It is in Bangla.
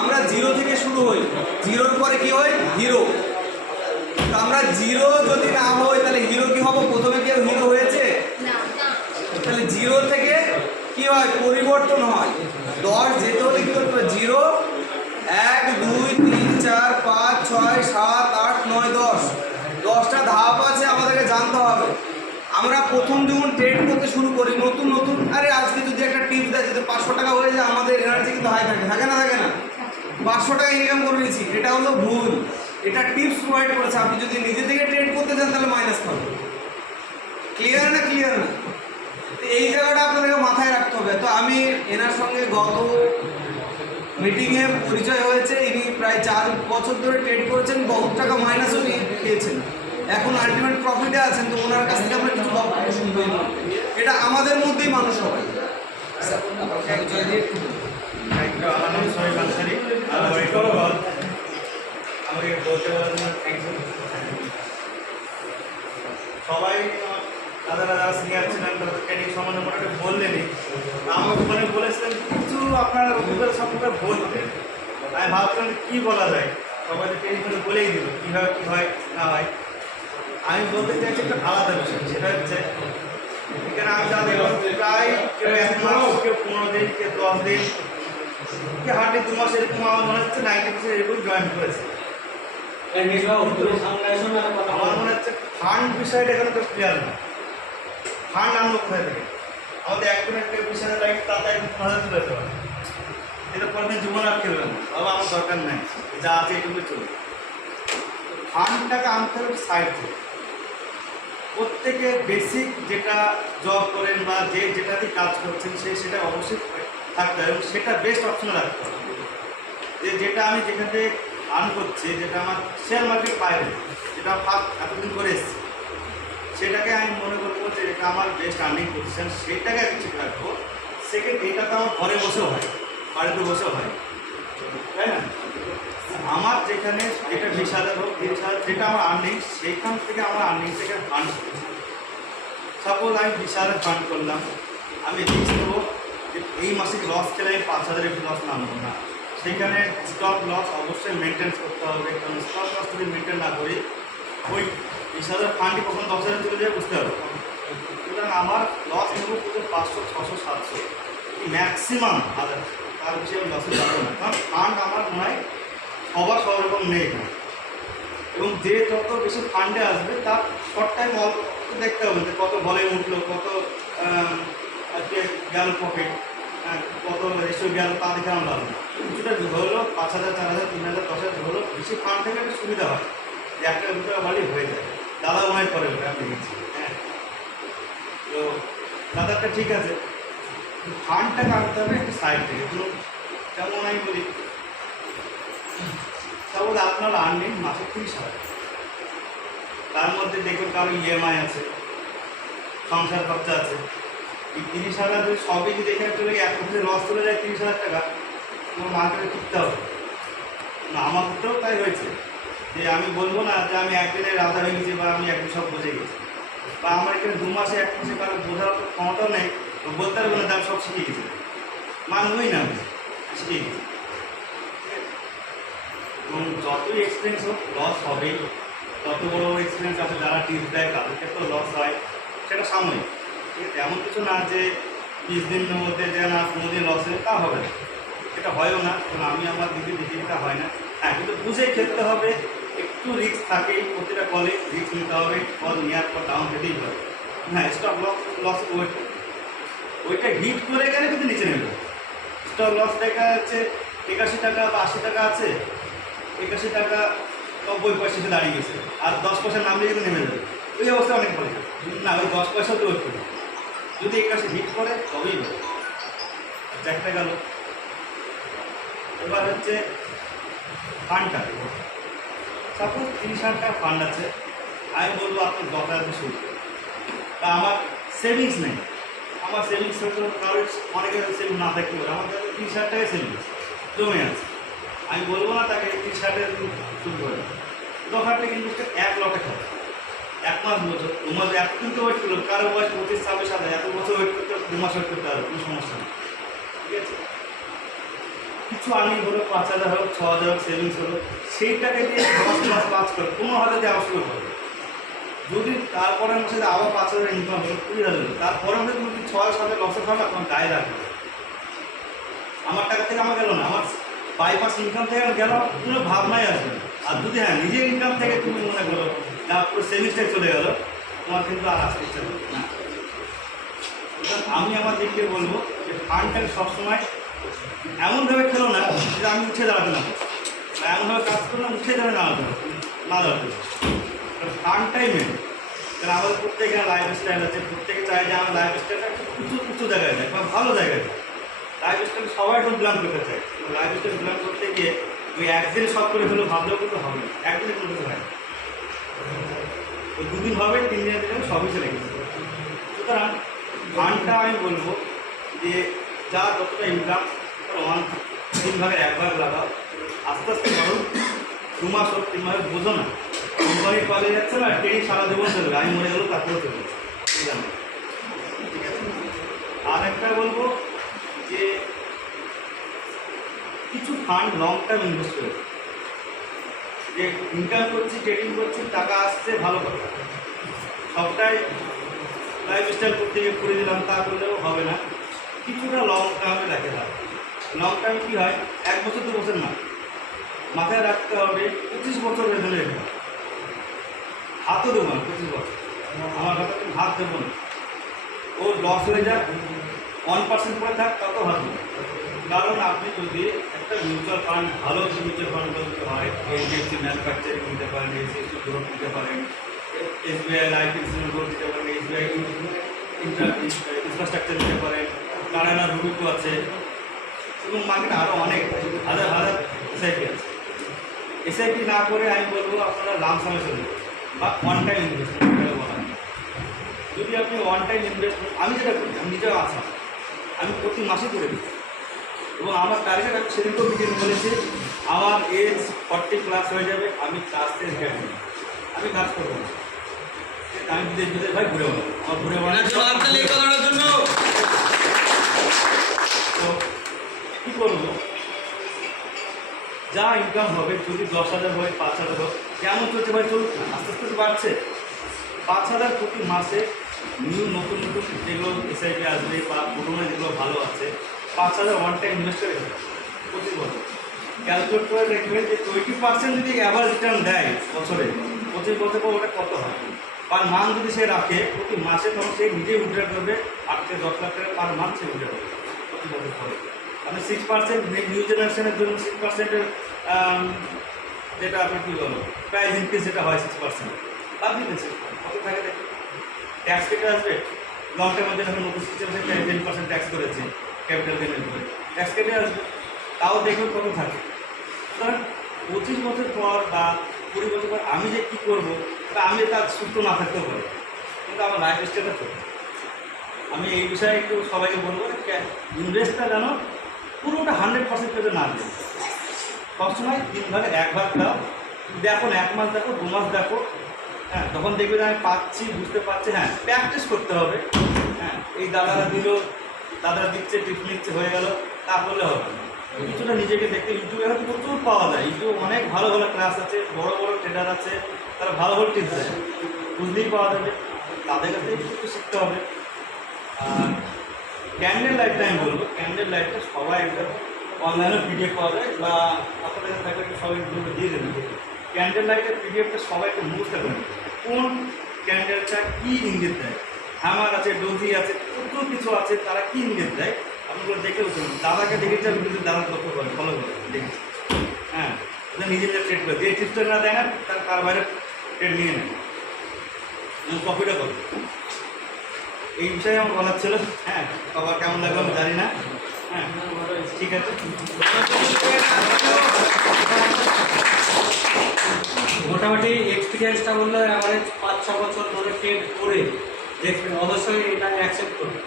আমরা জিরো থেকে শুরু হই, জিরোর পরে কি হয় হিরো। তো আমরা জিরো যদি না হই তাহলে হিরো কি হবো? প্রথমে কেউ হিরো হয়েছে? তাহলে জিরো থেকে কি হয় পরিবর্তন হয়। 10 যেতে হলে কি করতে হবে? 0 1 2 3 4 5 6 7 8 9 10, 10টা ধাপ আছে আমাদেরকে জানতে হবে। আমরা প্রথম যখন ট্রেড করতে শুরু করি নতুন নতুন, আরে আজকে যদি একটা টিপস দেয় যদি 500 টাকা হয়ে যায় আমাদের এনার্জি কিন্তু হাই থাকে, থাকে না? থাকে না? 500 টাকা ইনকাম করে নিয়েছি, এটা হলো ভুল। এটা টিপস প্রোভাইড করেছে, আপনি যদি নিজে থেকে ট্রেড করতে চান তাহলে মাইনাস পাবেন। ক্লিয়ার না? ক্লিয়ার না? এই জায়গাটা আপনাদেরকে মাথায় রাখতে হবে। তো আমি এনার সঙ্গে গত মিটিংয়ে পরিচয় হয়েছে, ইনি প্রায় 4 বছর ধরে ট্রেড করেছেন, বহুত টাকা মাইনাসও পেয়েছেন, এখন আলটিমেট প্রফিটে আছেন। তো ওনার কাছ থেকে আমরা কিছু বক্তব্য শুনবো। এটা আমাদের মধ্যেই মানুষ সবাই। সবাই যারা সিনিয়র ছিলেন তাদের ট্রেনিং সম্বন্ধে মোটামুটি বললেনই। আমার ওখানে বলেছিলেন কিছু আপনার অভিজ্ঞতা সম্পর্কে বলতেন। আমি ভাবছিলাম কী বলা যায়, সবাই তো ট্রেনিং করে বলেই দিল কীভাবে কী হয় না হয়। আমি বলতে চাইছি একটা আলাদা বিষয়, সেটা হচ্ছে এখানে আমি যা দেখলাম প্রায় কেউ 1 মাস, কেউ 15 দিন, কেউ 10 দিন, কেউ হার্ডলি 2 মাস, এরকম আমার মনে হচ্ছে 90% এরকম জয়েন করেছে। আমার মনে হচ্ছে ফান্ড বিষয়টা এখানে তো ক্লিয়ার না। ফান্ড আনলো কোথায় থেকে? আমাদের একজনের কেউ 20,000 লাইট তাতে 15,000 তুলে দিতে পারে, এটা পরে জীবন আর খেলবেন না, বাবা আমার দরকার নেই, যা আছে এটুকু চলবে। ফান্ডটাকে আনতে হবে সাইড থেকে। প্রত্যেকে বেসিক যেটা জব করেন বা যেটাতে কাজ করছেন সেটা অবশ্যই থাকতে হবে এবং সেটা বেস্ট অপশনে রাখতে হবে। যেটা আমি যেখান থেকে আর্ন করছি, যেটা আমার শেয়ার মার্কেট বাইরে, যেটা ফার্স্ট এতদিন করে এসেছি, সেটাকে আমি মনে করবো যে এটা আমার বেস্ট আর্নিং পজিশন, সেটাকে আমি ঠিক রাখবো। সেকেন্ড, এটা তো আমার ঘরে বসেও হয়, বাড়িতে বসেও হয়, তাই না? আমার যেখানে যেটা 20,000 হোক 30,000 যেটা আমার আর্নিং, সেইখান থেকে আমার আর্নিং থেকে ফান্ড করছি। সাপোজ আমি 20,000 ফান্ড করলাম, আমি রিস্ক নেবো যে এই মাসে লস খেলে আমি 5,000 একটু লস নামবো না। সেইখানে স্টপ লস অবশ্যই মেনটেন করতে হবে, কারণ স্টপ লস যদি মেনটেন না করি ওই 20,000 ফান্ডই কখন 10,000 চলে যায় বুঝতে হবে। সুতরাং আমার লস নেবো পুরো 500, 600, 700 ম্যাক্সিমাম 1,000, তার বেশি আমি লসে যাবো না, কারণ ফান্ড আমার মনে হয় সবার সব রকম নেই। এবং যে যত বেশি ফান্ডে আসবে তার শর্ট টাইম অল্প দেখতে হবে যে কত ভলিউম উঠলো, কত আজকে গেল প্রফিট, কত রেশিও গেল, তা দেখে আমরা লাগবে। কিছুটা হলো 5,000, 4,000, 3,000, 10,000 হলো, বেশি ফান্ড থেকে একটা সুবিধা হয় যে একটা দুটো ভালোই হয়ে যায়। দাদা মনে করে ওটা আমি দেখেছি। হ্যাঁ, তো দাদারটা ঠিক আছে, ফান্ডটাকে আনতে হবে একটু সাইড থেকে। ধরুন যেমন আমি বলি, তাহলে আপনার আর্নিং মাসে 30,000, তার মধ্যে দেখুন কারো ইএমআই আছে, সংসার খরচা আছে। এই 30,000 যদি সবই যদি এখানে চলে গিয়ে এক বছরে লস চলে যায় 30,000 টাকা, তোমার মার্কেটে টিকতে হবে না। আমার ক্ষেত্রেও তাই হয়েছে যে আমি বলবো না যে আমি একদিনে রাধা হয়ে গেছি বা আমি একদিন সব বুঝে গেছি, বা আমার এখানে 2 মাসে 1 মাসে কারো বোঝার ক্ষমতাও নেই, বলতে পারবো না যে আমি সব শিখে গেছি, মানবই না, আমি শিখে গেছি। এবং যতই এক্সপিরিয়েন্স হোক লস হবেই, তত বড় বড় এক্সপিরিয়েন্স আছে যারা টিপস দেয় তাদের ক্ষেত্রেও লস হয়, সেটা সাময়িক। ঠিক আছে, এমন কিছু না যে 20 দিনের মধ্যে যে না কোনোদিন লস হবে, তা হবে না, এটা হয়ও না, কারণ আমি আমার দিকে দেখে দিতে হয় না। হ্যাঁ, কিন্তু বুঝে খেলতে হবে, একটু রিস্ক থাকেই, প্রতিটা কলে রিস্ক নিতে হবে, কল নেওয়ার পর ডাউন যেতেই হবে। হ্যাঁ, স্টপ লস ওয়েট, ওইটা হিট করে গেলে কিন্তু নিচে নেবে। স্টপ লস দেখা যাচ্ছে 81 টাকা বা 80 টাকা আছে, 81 টাকা 90 পয়সাতে দাঁড়িয়ে গেছে, আর 10 পয়সা নামলে কিন্তু নেমে যাবে। ওই অবস্থা অনেক পড়ে যাবে না, ওই 10 পয়সাও তো ওয়েট করি, যদি 81 হিট করে তবেই হবে। একটা গেল। এবার হচ্ছে ফান্ডটা, সাপোজ 30,000 টাকা ফান্ড আছে, আমি বলবো আপনি 10,000 দিয়ে শুরু করুন। তা আমার সেভিংস নেই, আমার সেভিংস কারোর অনেকের সেভিংস না থাকতে পারে, আমার কাছে 30,000 টাকায় সেভিংস জমে আছে। আমি বলবো না তাকে 30,000 টাকা শুরু করে 10,000 টাকা ইনভেস্ট 1 লটে খাবে, 1 মাস বছর 2 মাস এত কিন্তু ওয়েট করলো, কারো বয়স 25, 26, 27, এত বছর ওয়েট করতে 2 মাস ওয়েট করতে হবে, কোনো সমস্যা নেই। ঠিক আছে, কিছু আর্নিং হলো 5,000 হোক 6,000 হোক সেভিংস হলো, সেইটাকে দিয়ে 10 মাস কাজ করে 15,000 দিয়ে আবার শুরু করবে। যদি তারপরের মাসে আবার 5,000 ইনকাম হলো 20,000 হলো, তারপরে মাসে তুমি 6-7 লসে খাবে, তোমার গায়ে লাগবে। আমার টাকা থেকে আমার গেল না, আমার বাইপাস ইনকাম থেকে গেল, কোনো ভাবনাই আসবে না। আর যদি হ্যাঁ নিজের ইনকাম থেকে তুমি মনে করো না পুরো সেভিংসটাই চলে গেল, তোমার কিন্তু আর আসতে ইচ্ছা করবে না। আমি আমার দিককে বলবো যে ফান্ডটাকে সবসময় এমনভাবে খেলো না যে আমি উঠে দাঁড়াতে না, বা এমনভাবে কাজ করলাম উঠে দাঁড়াতে না দাঁড়াতে। ফান্ডটাই মেন। কারণ আমাদের প্রত্যেকের লাইফ স্টাইল আছে, প্রত্যেকে চায় যে আমার লাইফ স্টাইলটা উঁচু জায়গায় যায় বা ভালো জায়গায় যায়। লাইফ স্টাইল সবাই এখন বিলং করতে চায়, লাইফ স্টাইল বিলং করতে গিয়ে ওই একদিনে সব করে ফেলো ভাবলেও কিন্তু হবে না, একদিনে কোনো কিছু হয় না। ওই 2 দিন হবে, 3 দিনের দিনে সবই চলে গেছে। সুতরাং ফান্ডটা আমি বলবো যে যা যতটা ইনকাম 3 ভাগের 1 ভাগ লাগাও, আস্তে আস্তে করো। 2 মাস হোক 3 মাস বোঝো না, কোম্পানি কলে যাচ্ছে না, ট্রেনিং সারা জীবন চলবে, আমি মরে গেলেও তারপরেও চলবে, ঠিক আছে? আর একটা বলবো যে কিছু ফান্ড লং টার্ম ইনভেস্ট করে, যে ইনকাম করছি, ট্রেডিং করছি, টাকা আসছে, ভালো কথা। সবটাই লাইফ স্টাইল করতে গিয়ে করে দিলাম, তা করলেও হবে না। কিছুটা লং টার্মে রাখে হয়। লং টার্ম কী হয়, 1 বছর 2 বছর না, মাথায় রাখতে হবে 25 বছর বেতনে রেখে হাতও দেবো না। 25 বছর আমার হাতে তুমি হাত দেবো না, ও লস হয়ে যাক 1% করে থাক, তত হাত দেবো। কারণ আপনি যদি একটা মিউচুয়াল ফান্ড, ভালো মিউচুয়াল ফান্ড বলতে হয়, HDFC ম্যানুফ্যাকচারিং নিতে পারেন, HDFC গ্রোথ নিতে পারেন, SBI লাইফ ইন্স্যুরেন্স গ্রোথ নিতে পারেন, SBI ইনফ্রাস্ট্রাকচার নিতে পারেন, কানাডা রুবিকো আছে, এবং মার্কেটে আরও অনেক হাজার হাজার এসআইপি আছে। এসআইপি না করে আমি বলবো আপনারা লামসামে চলে যাবেন, বা ওয়ান টাইম ইনভেস্টমেন্ট বলা হয়। যদি আপনি ওয়ান টাইম ইনভেস্টমেন্ট, আমি যেটা করি, আমি নিজেও আসাম, আমি প্রতি মাসে করে দিই। এবং আমার টার্গেট, আমি সেদিনকেও মিটিং বলেছি, আমার এজ 40+ হয়ে যাবে, আমি কাজ থেকে রিটায়ার করি, আমি কাজ করবো না, আমি বিদেশ ভাই ঘুরে বেড়াবো, আমার ঘুরে বেড়ানোর জন্য। তো কী করবো, যা ইনকাম হবে, যদি 10,000 হয়, 5,000 হোক, কেমন চলছে ভাই চলুক না, আস্তে আস্তে বাড়ছে। 5,000 প্রতি মাসে নতুন যেগুলো এসআইপি আসবে বা পুরোনো যেগুলো ভালো আছে, 5,000 ওয়ান টাইম ইনভেস্ট করে দেবে 25 বছর। ক্যালকুলেট করে দেখবেন যে 20% যদি অ্যাভারেজ রিটার্ন দেয় বছরে, 25 বছর পর ওটা কত হয়। পার মান্থ যদি সে রাখে প্রতি মাসে, তখন সে নিজেই উইথড্র করবে 8 থেকে 10 লাখ টাকা পার মান্থ সে উইথড্র করবে 25 বছর পরে। আপনি 6% নিউ জেনারেশনের জন্য 6%-এর যেটা আপনি কী বলো প্রাইস ইনক্রিজ যেটা হয় 6%, আপনি পেয়েছেন কত থাকে দেখুন। ট্যাক্স কেটে আসবে, লং টাইমের জন্য নতুন সিস্টেম 10% ট্যাক্স করেছে ক্যাপিটাল গেনের উপরে, ট্যাক্স কেটে আসবে, তাও দেখুন কত থাকে। সুতরাং 25 বছর পর বা 20 বছর পর আমি যে কী করবো, তা আমি তার সুস্থ না থাকতেও পারি, কিন্তু আমার লাইফ স্টাইলটা চলবে। আমি এই বিষয়ে একটু সবাইকে বলবো, ইনভেস্টটা যেন পুরোটা 100% পেতে না দেয়। সবসময় 3 ভাগের 1 ভাগ দাও, দেখো 1 মাস দেখো, 2 মাস দেখো, হ্যাঁ, তখন দেখবে যে আমি পাচ্ছি, বুঝতে পারছি। হ্যাঁ, প্র্যাকটিস করতে হবে। হ্যাঁ, এই দাদারা দিল, দাদারা দিচ্ছে, টিপ নিচ্ছে, হয়ে গেল, তা বললে হবে না। কিছুটা নিজেকে দেখতে, ইউটিউবে এখন প্রচুর পাওয়া যায়, ইউটিউবে অনেক ভালো ভালো ক্লাস আছে, বড় বড় ট্রেডার আছে, তারা ভালো ভালো টিপস দেয়, বুঝলেই পাওয়া যাবে, তাদের কাছে একটু শিখতে হবে। আর ক্যান্ডেল লাইটটা আমি বলবো, ক্যান্ডেল লাইটটা সবাই একটা অনলাইনে পিডিএফ পাওয়া যায়, বা আপনাদের থাকলে একটু সবাই দিয়ে দেবেন। ক্যান্ডেল লাইটের পিডিএফটা সবাই একটু বুঝতে পারেন, কোন ক্যান্ডেলটা কী ইঙ্গিত দেয়। হ্যামার আছে, ডোজি আছে, প্রচুর কিছু আছে, তারা কী ইঙ্গিত দেয় আপনাগুলো দেখে উঠুন। দাদাকে দেখেছি আমি কিন্তু দাদা লক্ষ্য করেন, ফলো করে দেখেছি। হ্যাঁ, ওদের নিজেদের ট্রেড করে, যে টিপসটা না দেয় না তার বাইরে ট্রেড নিয়ে নেয়, প্রফিটও করে। এই বিষয়ে আমার বলার ছিল। হ্যাঁ, সবার কেমন লাগলো আমি জানি না। হ্যাঁ, ঠিক আছে। মোটামুটি এক্সপিরিয়েন্সটা বললো অ্যাভারেজ 5-6 বছর ধরে ট্রেড করে, অবশ্যই এটা অ্যাকসেপ্ট করবে।